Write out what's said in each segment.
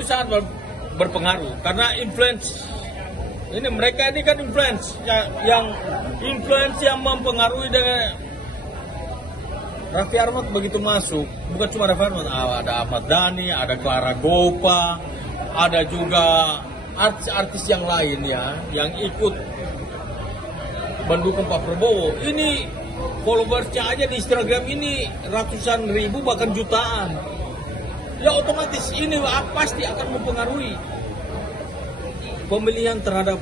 itu sangat berpengaruh karena influence. Ini mereka ini kan influence yang mempengaruhi dengan Raffi Ahmad begitu masuk. Bukan cuma Raffi Ahmad, ada Ahmad Dhani, ada Clara Gopa, ada juga artis-artis yang lain ya yang ikut mendukung Pak Prabowo. Ini followersnya aja di Instagram ini ratusan ribu bahkan jutaan. Ya otomatis ini pasti akan mempengaruhi pemilihan terhadap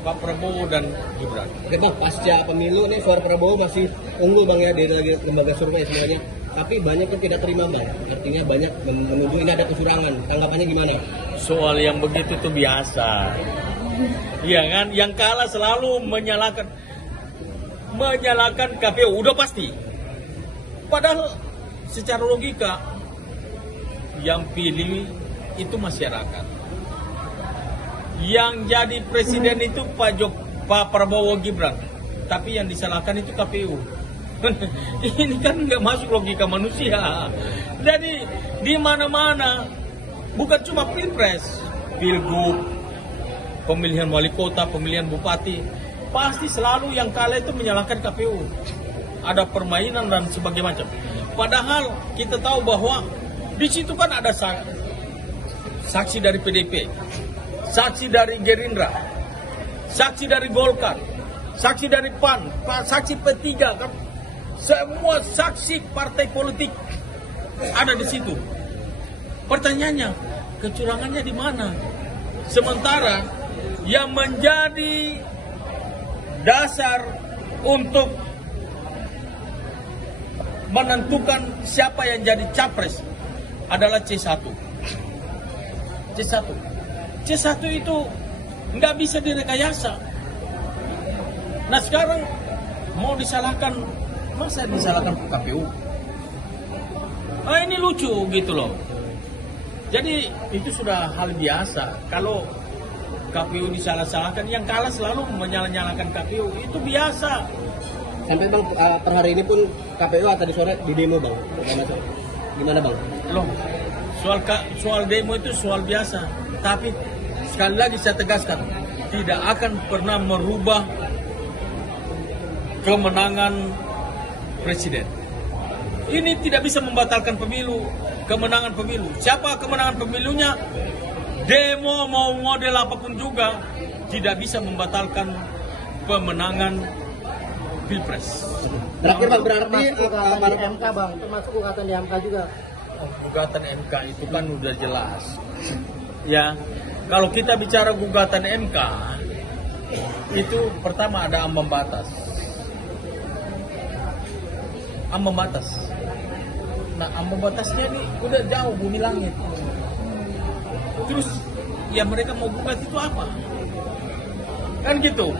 Pak Prabowo dan Gibran. Oke Bang, pasca pemilu nih suara Prabowo masih unggul Bang ya di lembaga survei semuanya. Tapi banyak yang tidak terima Bang. Artinya banyak menuduh ini ada kecurangan. Tanggapannya gimana? Soal yang begitu tuh biasa. Iya kan? Yang kalah selalu menyalahkan KPU, udah pasti. Padahal secara logika yang pilih itu masyarakat. Yang jadi presiden itu Pak Prabowo Gibran, tapi yang disalahkan itu KPU. Ini kan nggak masuk logika manusia. Jadi di mana-mana, bukan cuma pilpres, pilgub, pemilihan wali kota, pemilihan bupati, pasti selalu yang kalah itu menyalahkan KPU. Ada permainan dan sebagainya macam. Padahal kita tahu bahwa di situ kan ada saksi dari PDP, saksi dari Gerindra, saksi dari Golkar, saksi dari PAN, saksi P3, kan? Semua saksi partai politik ada di situ. Pertanyaannya, kecurangannya di mana? Sementara yang menjadi dasar untuk menentukan siapa yang jadi capres adalah C1. C1 itu nggak bisa direkayasa. Nah sekarang mau disalahkan, masa disalahkan KPU? Ini lucu gitu loh. Jadi itu sudah hal biasa. Kalau KPU disalah-salahkan, yang kalah selalu menyalah-nyalahkan KPU, itu biasa. Sampai Bang, per hari ini pun KPU tadi sore di demo Bang. Gimana Bang? Loh, soal demo itu soal biasa. Tapi sekali lagi saya tegaskan, tidak akan pernah merubah kemenangan presiden. Ini tidak bisa membatalkan pemilu, kemenangan pemilu. Siapa kemenangan pemilunya? Demo mau model apapun juga tidak bisa membatalkan pemenangan Pilpres. Terakhir Bang, berarti gugatan di MK Bang, termasuk gugatan di MK juga. Gugatan MK itu kan udah jelas. Ya, kalau kita bicara gugatan MK itu pertama ada ambang batas. Nah, ambang batasnya ini udah jauh bumi langit. Terus ya mereka mau gugat itu apa? Kan gitu.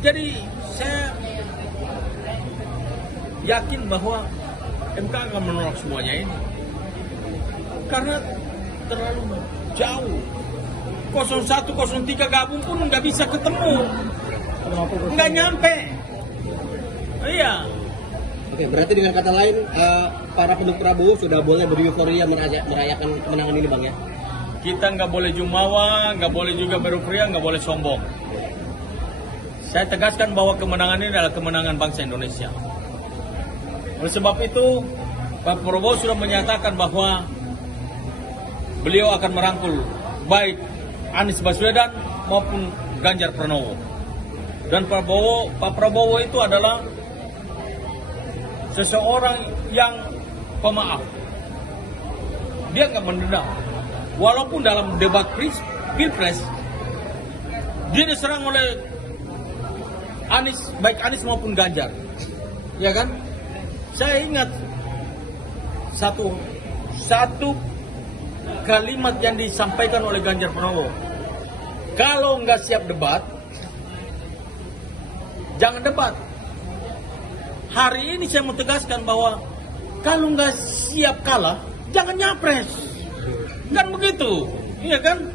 Jadi saya yakin bahwa MK akan menolak semuanya ini. Karena terlalu jauh. 01, 03 gabung pun nggak bisa ketemu. Nggak nyampe. Iya. Oke, berarti dengan kata lain para pendukung Prabowo sudah boleh bereuforia merayakan kemenangan ini Bang ya? Kita nggak boleh jumawa, nggak boleh juga bereuforia, nggak boleh sombong. Saya tegaskan bahwa kemenangan ini adalah kemenangan bangsa Indonesia. Oleh sebab itu, Pak Prabowo sudah menyatakan bahwa beliau akan merangkul baik Anies Baswedan maupun Ganjar Pranowo. Dan Pak Prabowo itu adalah seseorang yang pemaaf. Dia nggak mendendam. Walaupun dalam debat Pilpres, dia diserang oleh Anies, baik Anies maupun Ganjar. Ya kan? Saya ingat satu kalimat yang disampaikan oleh Ganjar Pranowo. Kalau nggak siap debat, jangan debat. Hari ini saya mau tegaskan bahwa kalau nggak siap kalah, jangan nyapres. Kan begitu, iya kan?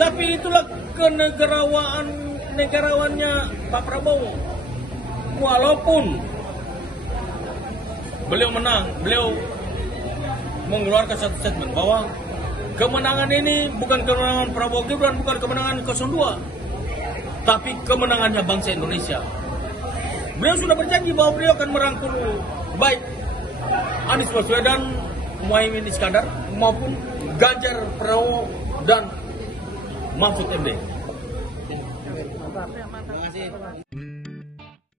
Tapi itulah kenegarawannya Pak Prabowo. Walaupun beliau menang, beliau mengeluarkan satu statement bahwa kemenangan ini bukan kemenangan Prabowo Gibran, bukan kemenangan 02, tapi kemenangannya bangsa Indonesia. Beliau sudah berjanji bahwa beliau akan merangkul baik Anies Baswedan, Muhaimin Iskandar maupun Ganjar Pranowo dan Mahfud MD. Terima kasih.